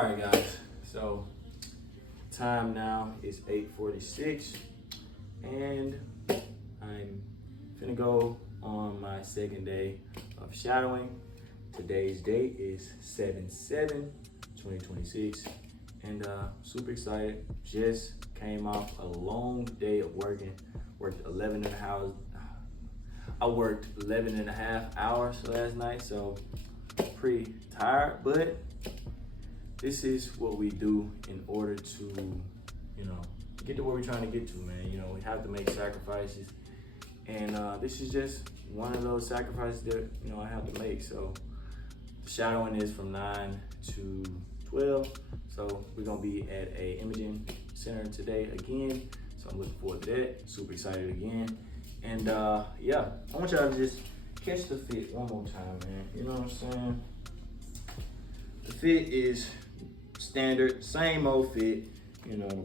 Alright guys, so time now is 8:46 and I'm finna go on my second day of shadowing. Today's date is 7/7/2026 and super excited. Just came off a long day of working. Worked 11 and a half hours last night, so pretty tired, but this is what we do in order to, get to where we're trying to get to, man. We have to make sacrifices. And this is just one of those sacrifices that, I have to make. So the shadowing is from 9 to 12. So we're gonna be at a imaging center today again. So I'm looking forward to that. Super excited again. And yeah, I want y'all to just catch the fit one more time, man. You know what I'm saying? The fit is standard, same old fit,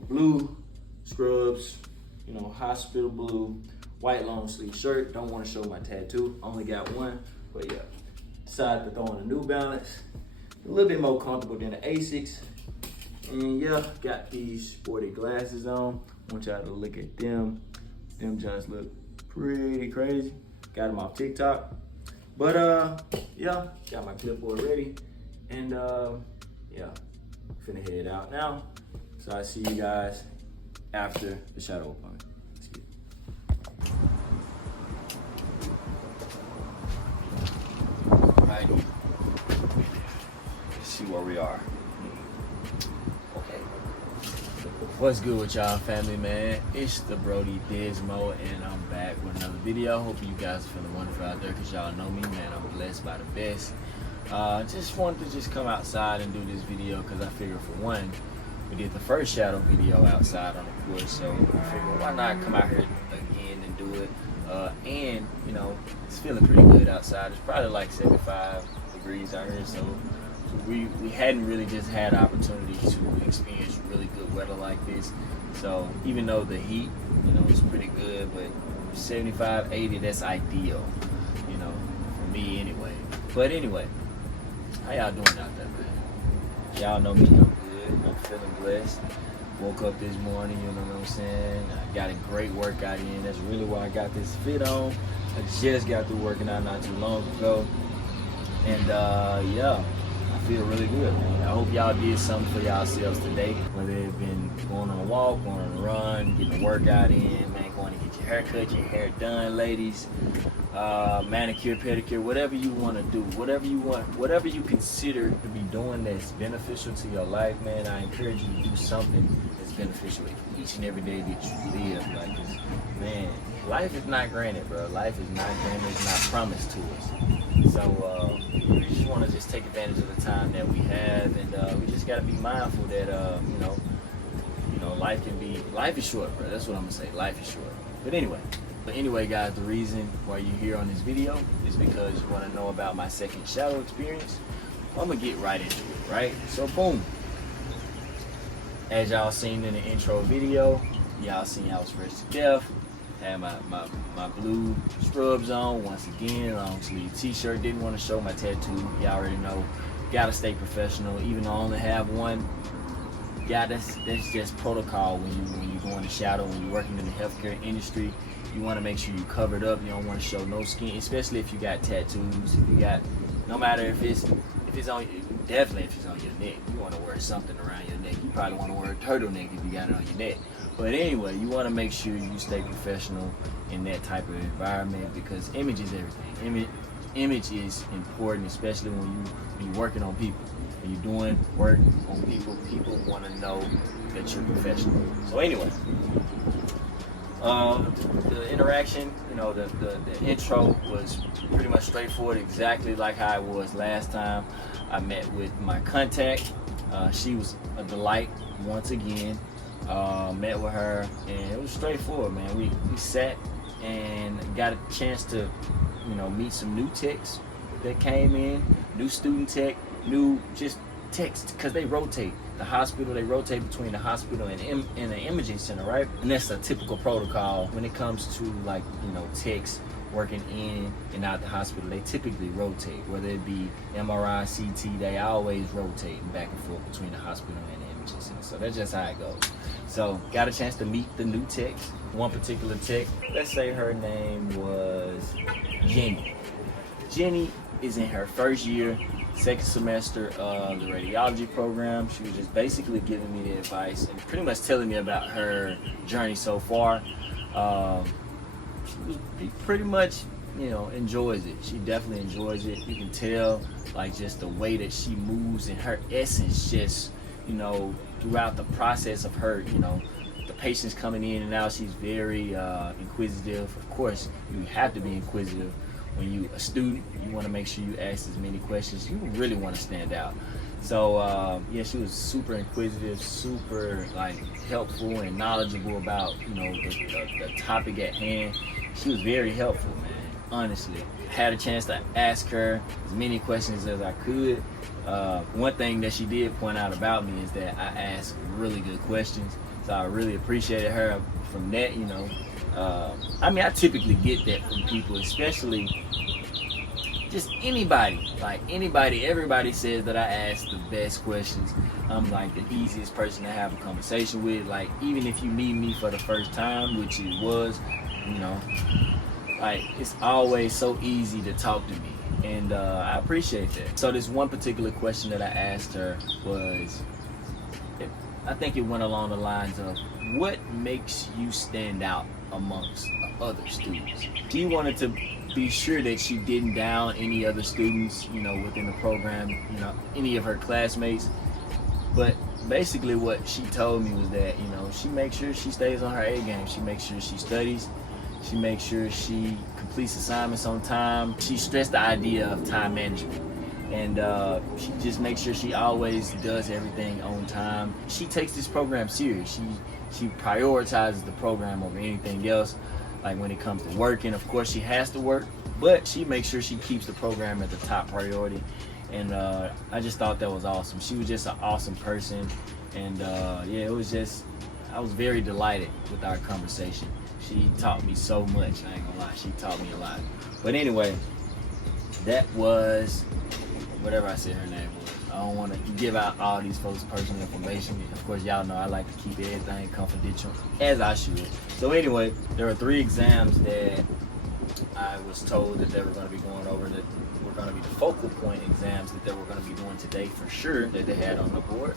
blue scrubs, hospital blue, white long sleeve shirt. Don't want to show my tattoo, only got one, but yeah. Decided to throw on a New Balance, a little bit more comfortable than the Asics. And yeah, got these sporty glasses on. Want y'all to look at them. Them just look pretty crazy. Got them off TikTok. But yeah, got my clipboard ready. And yeah, finna head out now. So I see you guys after the shadow appointment. Let's get it. Alrighty. Let's see where we are. Okay. What's good with y'all, family, man? It's the Brody Dismo, and I'm back with another video. Hope you guys are feeling wonderful out there, because y'all know me, man. I'm blessed by the best. Just wanted to come outside and do this video because I figured, for one, we did the first shadow video outside on the porch, so I figured why not come out here again and do it. And it's feeling pretty good outside. It's probably like 75 degrees out here, so we hadn't really just had opportunity to experience really good weather like this. So even though the heat, is pretty good, but 75, 80, that's ideal, for me anyway. But anyway, how y'all doing out there, man? Y'all know me, I'm good, I'm feeling blessed. Woke up this morning, you know what I'm saying? I got a great workout in. That's really why I got this fit on. I just got through working out not too long ago. And yeah, I feel really good, man. I hope y'all did something for yourselves today. Whether it's been going on a walk, going on a run, getting a workout in, man, going to get your hair cut, your hair done, ladies. Manicure, pedicure, whatever you want to do, whatever you consider to be doing that's beneficial to your life, man, I encourage you to do something that's beneficial each and every day that you live. Like, man, life is not granted, bro. Life is not granted. It's not promised to us. So we just want to take advantage of the time that we have, and we just got to be mindful that life is short, bro. That's what I'm gonna say. Life is short. But anyway, guys, the reason why you're here on this video is because you want to know about my second shadow experience. I'm gonna get right into it, right? So boom. As y'all seen in the intro video, y'all seen I was fresh to death. Had my blue scrubs on once again, long sleeve t-shirt. Didn't want to show my tattoo. Y'all already know. Gotta stay professional, even though I only have one. Yeah, that's just protocol when you go in the shadow, when you're working in the healthcare industry. You want to make sure you're covered up. You don't want to show no skin, especially if you got tattoos. If you got, no matter if it's on, definitely if it's on your neck, you want to wear something around your neck. You probably want to wear a turtleneck if you got it on your neck. But anyway, you want to make sure you stay professional in that type of environment, because image is everything. Image is important, especially when you're working on people. When you're doing work on people, people want to know that you're professional. So anyway. The interaction, the intro was pretty much straightforward, exactly like how it was last time. I met with my contact. She was a delight once again. Met with her, and it was straightforward, man. We sat and got a chance to, meet some new techs that came in, new student tech, new just techs, because they rotate. The hospital, they rotate between the hospital and the imaging center, right? And that's a typical protocol when it comes to, like, techs working in and out the hospital, they typically rotate, whether it be MRI, CT, they always rotate back and forth between the hospital and the imaging center. So that's just how it goes. So got a chance to meet the new techs. One particular tech, let's say her name was Jenny. Jenny is in her first year, second semester of the radiology program. She was just basically giving me the advice and pretty much telling me about her journey so far. She pretty much, enjoys it. She definitely enjoys it. You can tell, like, just the way that she moves and her essence, just, throughout the process of her, the patients coming in and out. She's very inquisitive. Of course, you have to be inquisitive. When you a student, you want to make sure you ask as many questions. You really want to stand out. So she was super inquisitive, super helpful and knowledgeable about the topic at hand. She was very helpful, man. Honestly, had a chance to ask her as many questions as I could. One thing that she did point out about me is that I ask really good questions. So I really appreciated her from that. I typically get that from people, especially just anybody. Everybody says that I ask the best questions. I'm the easiest person to have a conversation with. Even if you meet me for the first time, which it was, it's always so easy to talk to me. And I appreciate that. So this one particular question that I asked her was, I think it went along the lines of, what makes you stand out amongst other students? She wanted to be sure that she didn't down any other students, within the program, any of her classmates. But basically what she told me was that, she makes sure she stays on her A game. She makes sure she studies. She makes sure she completes assignments on time. She stressed the idea of time management. And she just makes sure she always does everything on time. She takes this program serious. She prioritizes the program over anything else. When it comes to working, of course she has to work, but she makes sure she keeps the program at the top priority. And I just thought that was awesome. She was just an awesome person. And it was just, I was very delighted with our conversation. She taught me so much, I ain't gonna lie, she taught me a lot. But anyway, that was whatever I said her name was. I don't want to give out all these folks' personal information. Of course, y'all know I like to keep everything confidential, as I should. So anyway, there were 3 exams that I was told that they were going to be going over, that were going to be the focal point exams that they were going to be doing today for sure, that they had on the board.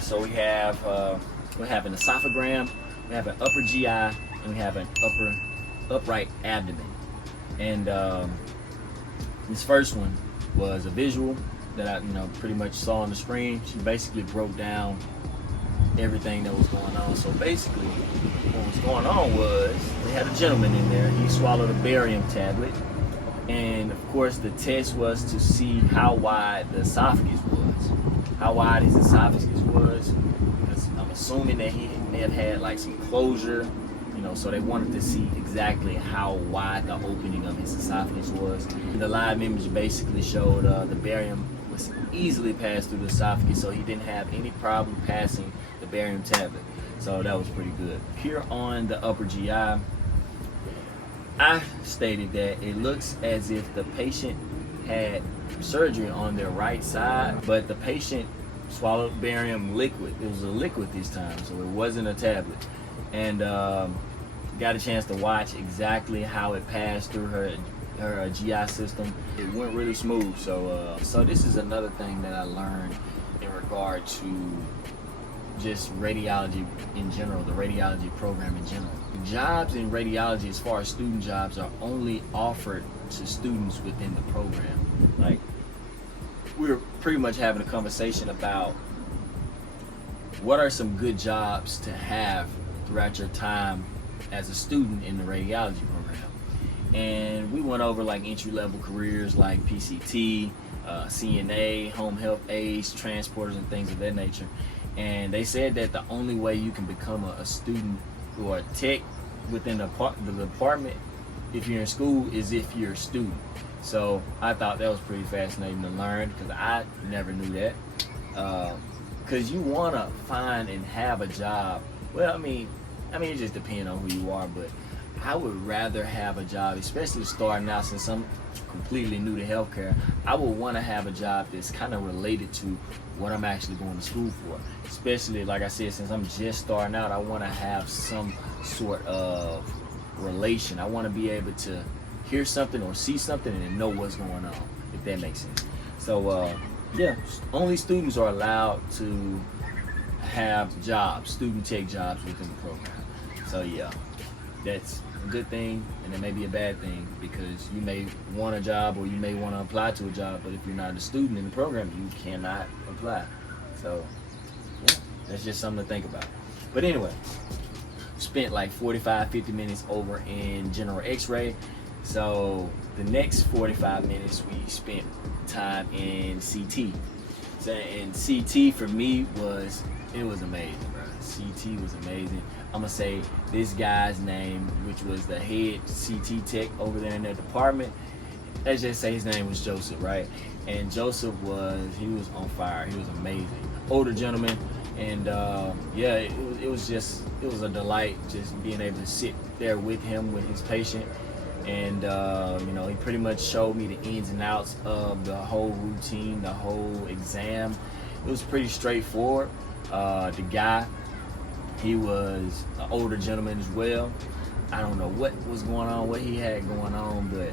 So we have an esophagram, we have an upper GI, and we have an upright abdomen. And this first one was a visual that I pretty much saw on the screen. She basically broke down everything that was going on. So basically what was going on was, they had a gentleman in there. He swallowed a barium tablet, and of course the test was to see how wide the esophagus was, how wide his esophagus was, because I'm assuming that he may have had some closure, so they wanted to see exactly how wide the opening of his esophagus was. The live image basically showed the barium was easily passed through the esophagus, so he didn't have any problem passing the barium tablet. So that was pretty good. Here on the upper GI, I stated that it looks as if the patient had surgery on their right side, but the patient swallowed barium liquid. It was a liquid this time, so it wasn't a tablet. And got a chance to watch exactly how it passed through her GI system. It went really smooth. So this is another thing that I learned in regard to just radiology in general, the radiology program in general. Jobs in radiology, as far as student jobs, are only offered to students within the program. We were pretty much having a conversation about what are some good jobs to have throughout your time as a student in the radiology program. And we went over entry-level careers like PCT, CNA, home health aides, transporters, and things of that nature. And they said that the only way you can become a student or a tech within the department, if you're in school, is if you're a student. So I thought that was pretty fascinating to learn, because I never knew that. Because you want to find and have a job. Well, I mean, it just depends on who you are, but I would rather have a job, especially starting out, since I'm completely new to healthcare. I would want to have a job that's kind of related to what I'm actually going to school for. Especially, like I said, since I'm just starting out, I want to have some sort of relation. I want to be able to hear something or see something and then know what's going on, if that makes sense. So yeah, only students are allowed to have jobs, student tech jobs within the program. So yeah, that's a good thing, and it may be a bad thing, because you may want a job or you may want to apply to a job, but if you're not a student in the program, you cannot apply. So yeah, that's just something to think about. But anyway, spent like 45-50 minutes over in general x-ray. So the next 45 minutes we spent time in CT. So in CT for me was amazing, bro. CT was amazing. I'm gonna say this guy's name, which was the head CT tech over there in that department. Let's just say his name was Joseph, right? And Joseph he was on fire. He was amazing. Older gentleman, and yeah, it was a delight just being able to sit there with him, with his patient. And you know, he pretty much showed me the ins and outs of the whole routine, the whole exam. It was pretty straightforward. The guy, he was an older gentleman as well. I don't know what was going on, what he had going on, but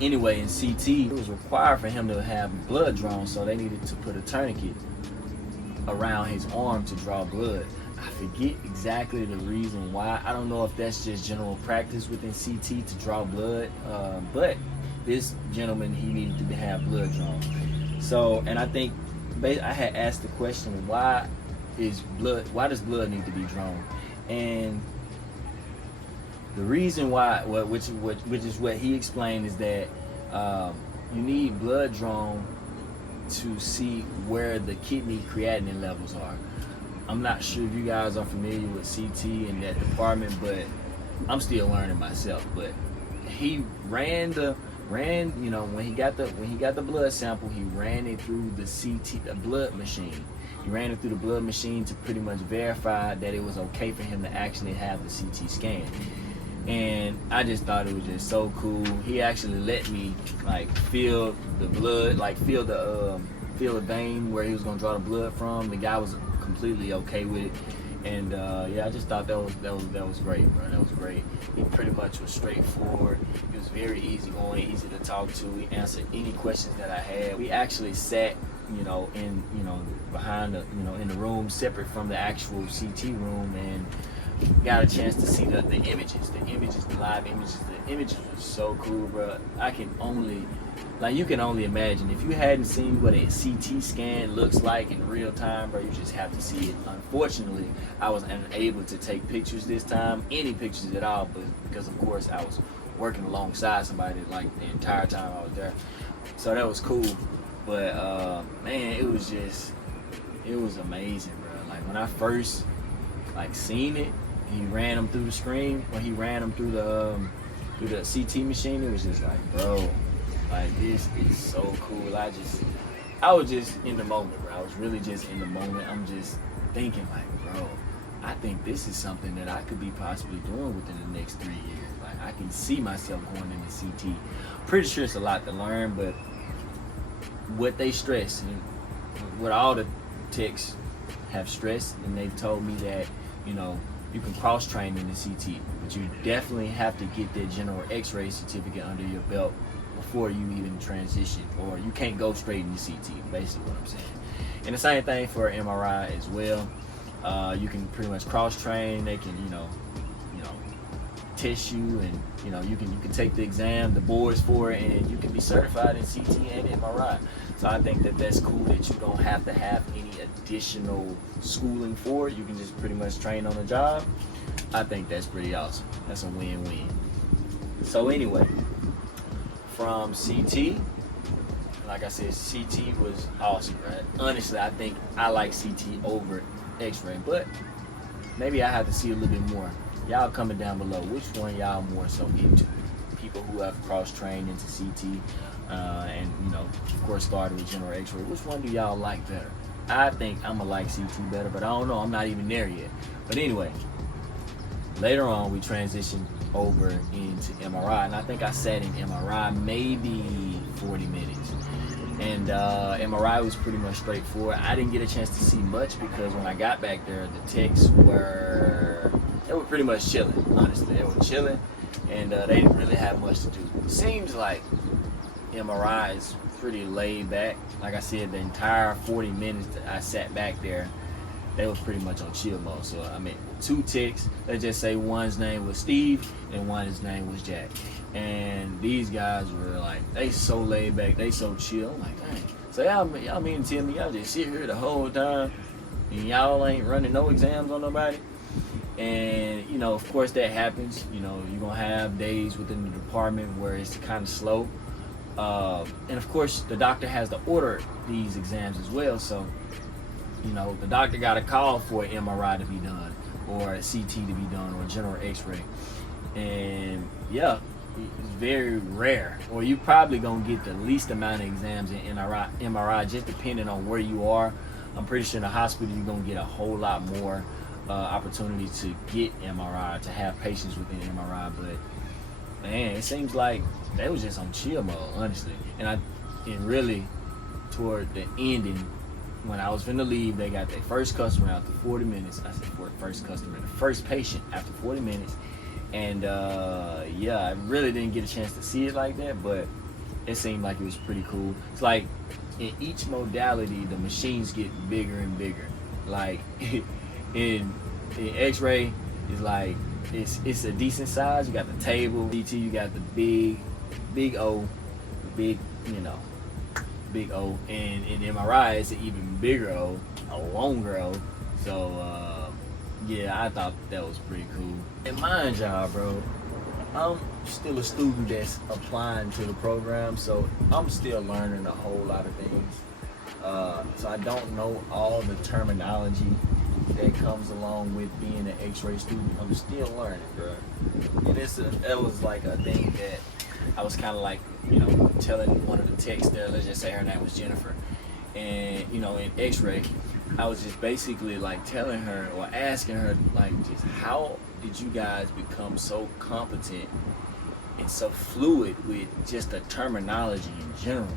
anyway, in CT, it was required for him to have blood drawn, so they needed to put a tourniquet around his arm to draw blood. I forget exactly the reason why. I don't know if that's just general practice within CT to draw blood, but this gentleman, he needed to have blood drawn. So, and I think I had asked the question, why does blood need to be drawn? And the reason why, which is what he explained, is that you need blood drawn to see where the kidney creatinine levels are. I'm not sure if you guys are familiar with CT in that department, but I'm still learning myself. But he ran, you know, when he got the blood sample, he ran it through the blood machine. He ran it through the blood machine to pretty much verify that it was okay for him to actually have the CT scan. And I just thought it was just so cool. He actually let me like feel the blood, like feel the vein where he was gonna draw the blood from. The guy was completely okay with it, and yeah, I just thought that was great, bro. That was great. He pretty much was straightforward. He was very easygoing, easy to talk to. He answered any questions that I had. We actually sat, behind in the room separate from the actual CT room, and got a chance to see the images, the live images. The images were so cool, bro. You can only imagine. If you hadn't seen what a CT scan looks like in real time, bro, you just have to see it. Unfortunately, I was unable to take pictures this time, any pictures at all, but because of course I was working alongside somebody like the entire time I was there. So that was cool. But man, it was amazing, bro. Like when I first seen it, he ran them through the screen, when he ran them through the CT machine, it was just like, bro, like this is so cool. I was just in the moment, bro. I was really just in the moment. I'm just thinking like, bro, I think this is something that I could be possibly doing within the next 3 years. Like I can see myself going into CT. Pretty sure it's a lot to learn, but what they stress and what all the techs have stressed, and they've told me that, you can cross-train in the CT, but you definitely have to get that general x-ray certificate under your belt before you even transition, or you can't go straight into CT, basically what I'm saying. And the same thing for MRI as well. You can pretty much cross-train. They can, test you, and you can take the exam, the boards for it, and you can be certified in CT and MRI. So I think that that's cool that you don't have to have any additional schooling for it. You can just pretty much train on the job. I think that's pretty awesome. That's a win-win. So anyway, from CT, like I said, CT was awesome, right? Honestly, I think I like CT over X-ray, but maybe I have to see a little bit more. Y'all comment down below which one y'all more so into. People who have cross-trained into CT and of course started with general X-ray. Which one do y'all like better? I think I'm gonna like CT better, but I don't know. I'm not even there yet. But anyway, later on, we transitioned over into MRI, and I think I sat in MRI maybe 40 minutes. And MRI was pretty much straightforward. I didn't get a chance to see much because when I got back there, the techs were pretty much chilling. Honestly, they were chilling, and they didn't really have much to do. Seems like MRI is pretty laid back. Like I said, the entire 40 minutes that I sat back there, they were pretty much on chill mode. So I mean, 2 techs. Let's just say one's name was Steve and one's name was Jack. And these guys were like, they so laid back, they so chill. I'm like, dang. So y'all mean to tell me y'all just sit here the whole time and y'all ain't running no exams on nobody? And you know, of course that happens. You know, you're gonna have days within the department where it's kind of slow. And of course the doctor has to order these exams as well. So, you know, the doctor got a call for an MRI to be done, or a CT to be done, or a general x-ray. And yeah, it's very rare, or you probably gonna get the least amount of exams in MRI, just depending on where you are. I'm pretty sure in the hospital you're gonna get a whole lot more opportunity to get MRI, to have patients within MRI. But man, it seems like they was just on chill mode, honestly. And really toward the ending, when I was finna leave, they got their first customer after 40 minutes. I said first customer, the first patient after 40 minutes. And yeah, I really didn't get a chance to see it like that, but it seemed like it was pretty cool. It's like in each modality, the machines get bigger and bigger. Like in X-ray, it's like it's a decent size. You got the table. DT, you got the big O, big O. And in MRI, it's an even bigger O, a longer O. So yeah, I thought that was pretty cool. And mind y'all, bro, I'm still a student that's applying to the program, so I'm still learning a whole lot of things. So I don't know all the terminology that comes along with being an X-ray student. I'm still learning, bro. And that was like a thing that I was kind of like, you know, telling one of the techs there, let's just say her name was Jennifer. And, you know, in X-ray, I was just basically like telling her or asking her, like, just how did you guys become so competent and so fluid with just the terminology in general?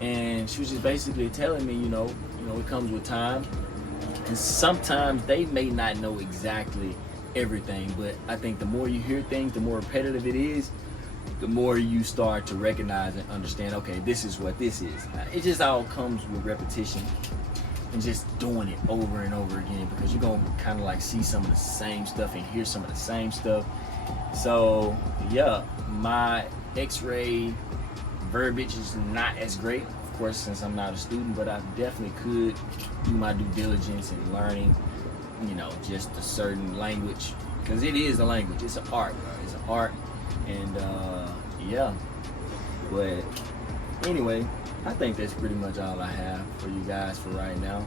And she was just basically telling me, you know, it comes with time. And sometimes they may not know exactly everything, but I think the more you hear things, the more repetitive it is, the more you start to recognize and understand, okay, this is what this is. It just all comes with repetition and just doing it over and over again, because you're going to kind of like see some of the same stuff and hear some of the same stuff. So yeah, my X-ray verbiage is not as great, of course, since I'm not a student, but I definitely could do my due diligence in learning, you know, just a certain language, because it is a language. It's an art, bro. It's an art. And yeah, but anyway, I think that's pretty much all I have for you guys for right now.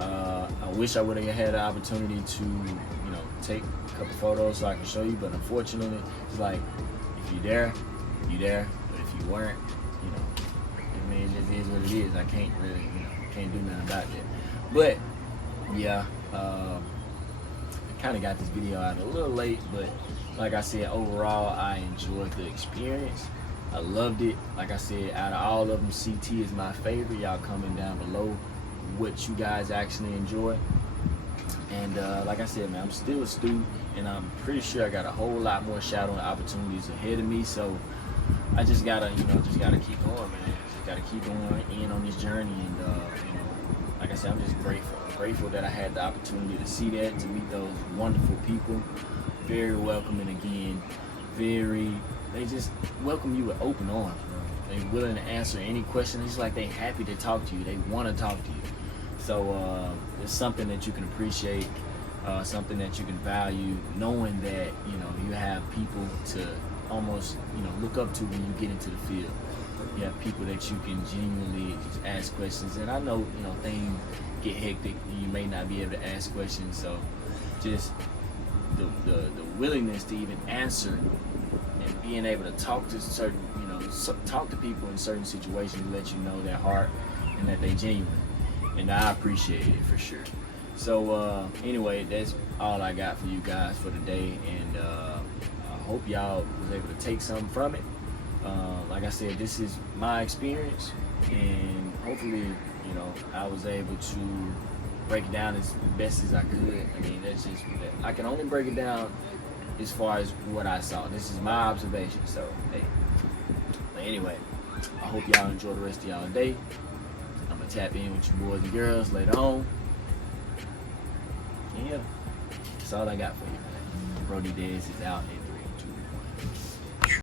I wish I would have had the opportunity to, you know, take a couple photos so I can show you, but unfortunately, it's like, if you're there, you're there, but if you weren't, you know, I mean, it just is what it is. I can't really, you know, can't do nothing about that. But yeah, I kind of got this video out a little late, but like I said, overall, I enjoyed the experience. I loved it. Like I said, out of all of them, CT is my favorite. Y'all comment down below what you guys actually enjoy. And like I said, man, I'm still a student, and I'm pretty sure I got a whole lot more shadowing opportunities ahead of me. So I just gotta, you know, keep going, man. Just gotta keep going in on this journey. And you know, like I said, I'm just grateful that I had the opportunity to see that, to meet those wonderful people. Very welcoming again. They just welcome you with open arms, bro. They're willing to answer any question. It's like they're happy to talk to you. They want to talk to you. So it's something that you can appreciate, something that you can value, knowing that, you know, you have people to almost, you know, look up to when you get into the field. You have people that you can genuinely just ask questions. And I know, you know, things get hectic. You may not be able to ask questions. So just the willingness to even answer and being able to talk to certain, you know, talk to people in certain situations, let you know their heart and that they genuine. And I appreciate it for sure. So anyway, that's all I got for you guys for today, and I hope y'all was able to take something from it. Like I said, this is my experience, and hopefully, you know, I was able to break it down as best as I could. I mean, that's just, I can only break it down as far as what I saw. This is my observation, so hey. But anyway, I hope y'all enjoy the rest of y'all day. I'm gonna tap in with you boys and girls later on. And yeah, that's all I got for you, man. Brody Dez is out.